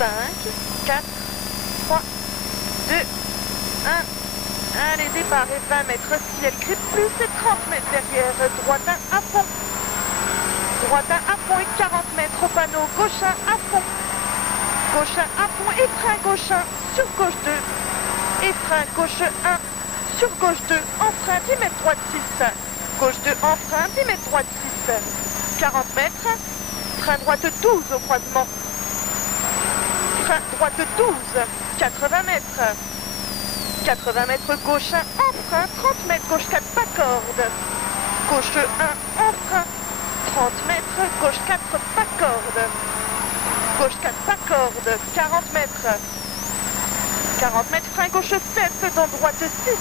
5, 4, 3, 2, 1. Allez, départ et 20 mètres, ciel crête plus et 30 mètres derrière, droite 1 à fond. Droite 1 à fond et 40 mètres au panneau, gauche 1 à fond. Gauche 1 à fond et frein gauche 1 sur gauche 2. Et frein gauche 1 sur gauche 2, en frein 10 mètres droite 6. Gauche 2 en frein, 10 mètres droite 6. 40 mètres, frein droite 12 au croisement. Frein droite 12, 80 mètres. 80 mètres gauche 1 en frein, 30 mètres gauche 4 pas corde. Gauche 1 en frein, 30 mètres, gauche 4 pas corde. Gauche 4 pas corde, 40 mètres. 40 mètres, frein gauche 7 dans droite 6.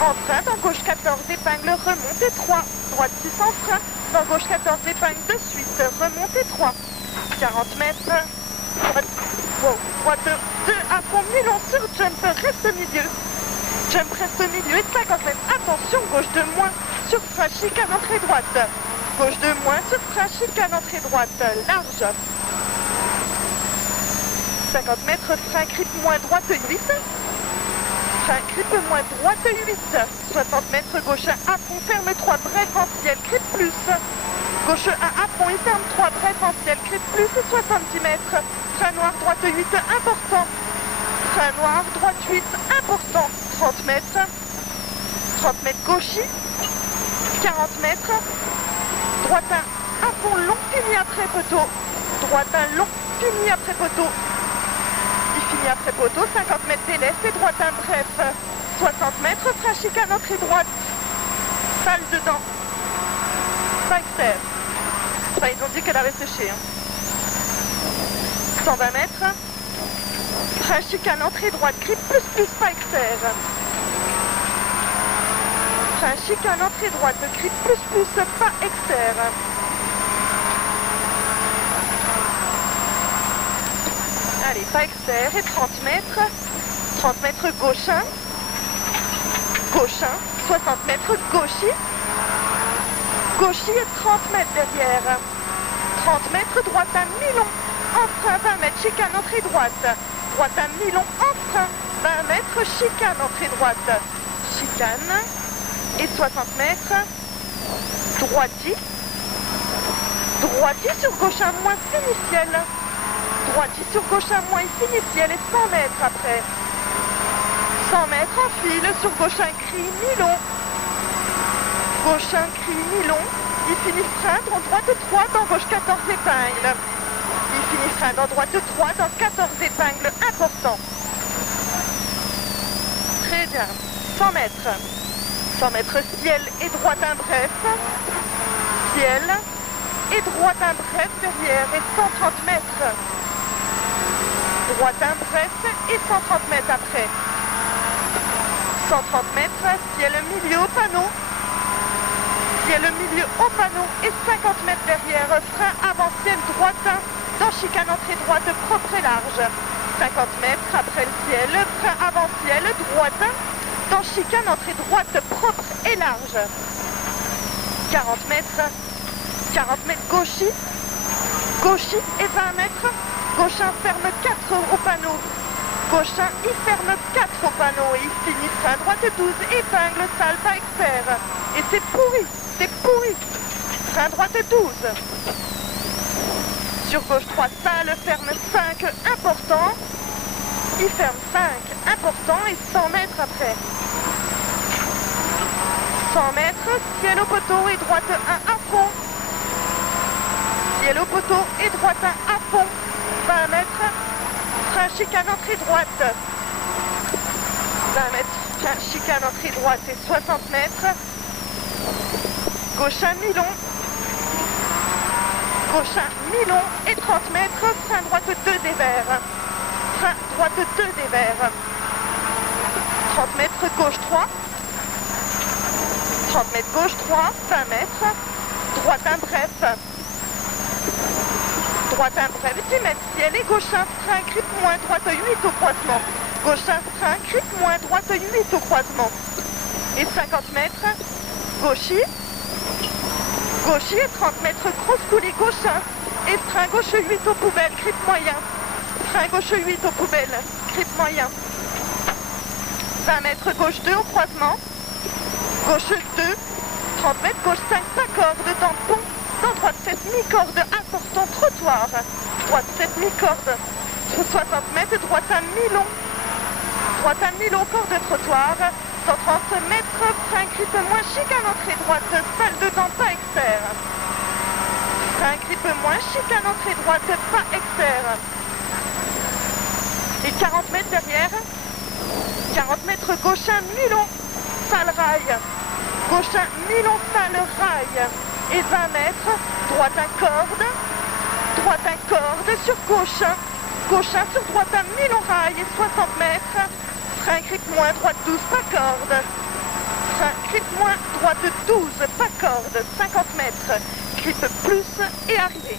En frein, dans gauche 14, épingle, remontée 3. Droite 6 en frein, dans gauche 14, épingle de suite, remontée 3. 40 mètres, droite 2 à fond, Milan sur jump, reste au milieu. Jump reste au milieu et 50 mètres, attention, gauche 2 moins, sur frein, chicane, entrée droite. Gauche 2 moins, sur frein, chicane, entrée droite, large. 50 mètres, frein grip moins droite 8. Frein grip moins droite 8. 60 mètres, gauche 1 à fond, ferme 3, bref en ciel, grip plus. Gauche 1 à fond et ferme 3, bref en ciel, grip plus, 70 mètres. Frein noir, droite 8, important. Frein noir, droite 8, important. 30 mètres. 30 mètres gauchis. 40 mètres. Droite 1 à fond, long, fini après poteau. Droite 1 long, fini après poteau. Il finit après poteau, 50 mètres délai, c'est droite 1 bref. 60 mètres, frein chicane, entrée droite. Salle dedans. Pas externe. Enfin, ils ont dit qu'elle avait séché. 120 mètres. Frein chicane, entrée droite, grip plus, pas externe. Frein chicane, entrée droite, grip plus, pas externe. Allez, pas externe et 30 mètres. 30 mètres gauche 1. Gauche 1. 60 mètres gauchis. Gauchis et 30 mètres derrière. 30 mètres droite à mi-long. En frein, 20 mètres, chicane, entrée droite. Droite à mi-long, en frein. 20 mètres, chicane, entrée droite. Chicane. Et 60 mètres. Droitis. Droitis sur gauche 1 moins initial. Droitis sur gauche 1 moins initial et 100 mètres après. 100 mètres en file, sur gauche 1 cri, mi-long. Gauche 1 cri, mi-long. Il finit frein dans droite 3 dans gauche 14 épingles. Il finit frein dans droite 3 dans 14 épingles, important. Très bien. 100 mètres. 100 mètres ciel et droite 1 bref. Ciel et droite 1 bref derrière et 130 mètres. Droite 1 bref et 130 mètres après. 130 mètres, ciel milieu au panneau. Ciel milieu au panneau et 50 mètres derrière. Frein avant ciel droite 1 dans chicane entrée droite propre et large. 50 mètres après le ciel, frein avant ciel droite 1 dans chicane entrée droite propre et large. 40 mètres. 40 mètres gauchis. Gauchis et 20 mètres. Gauche 1 ferme 4 au panneau. Gauche 1, il ferme 4 au panneau et il finit frein droite 12, épingle, salle, pas expert. Et c'est pourri, c'est pourri. Frein droite 12. Sur gauche 3, salle, ferme 5, important. Il ferme 5, important et 100 mètres après. 100 mètres, ciel au poteau et droite 1 à fond. Ciel au poteau et droite 1 à fond. 20 mètres, frein chicane entrée droite. 20 mètres, frein chicane entrée droite et 60 mètres. Gauche 1 mi-long. Gauche 1 mi-long et 30 mètres, frein droite 2 dévers. Frein droite 2 dévers. 30 mètres, gauche 3. 30 mètres gauche 3, 20 mètres. Droite 1 bref. Droite 1 bref, 10 mètres ciel et gauche 1 frein, grip moins droite 8 au croisement. Gauche 1 frein, grip moins droite 8 au croisement. Et 50 mètres, gauchis. Gauchis et 30 mètres, grosse coulée gauche 1. Et frein gauche 8 aux poubelles, grip moyen. frein gauche 8 aux poubelles, grip moyen. 20 mètres gauche 2 au croisement, gauche 2, 30 mètres gauche 5, pas corde, tampon, dans droite 7, mi-corde, important, trottoir, droite 7, mi-corde, 60 mètres, droite à mi-long, corde trottoir, 130 mètres, frein grip moins, chicane entrée droite, salle dedans, pas externe. Frein grip moins, chicane entrée droite, pas externe. Et 40 mètres derrière, 40 mètres gauche un mi-long, salle rail, gauche un mi-long, salle rail. Et 20 mètres, droite un corde sur gauche 1 sur droite un mi-long rail et 60 mètres, frein grip moins, droite 12, pas corde. Frein grip moins, droite 12, pas corde, 50 mètres, grip plus et arrivé.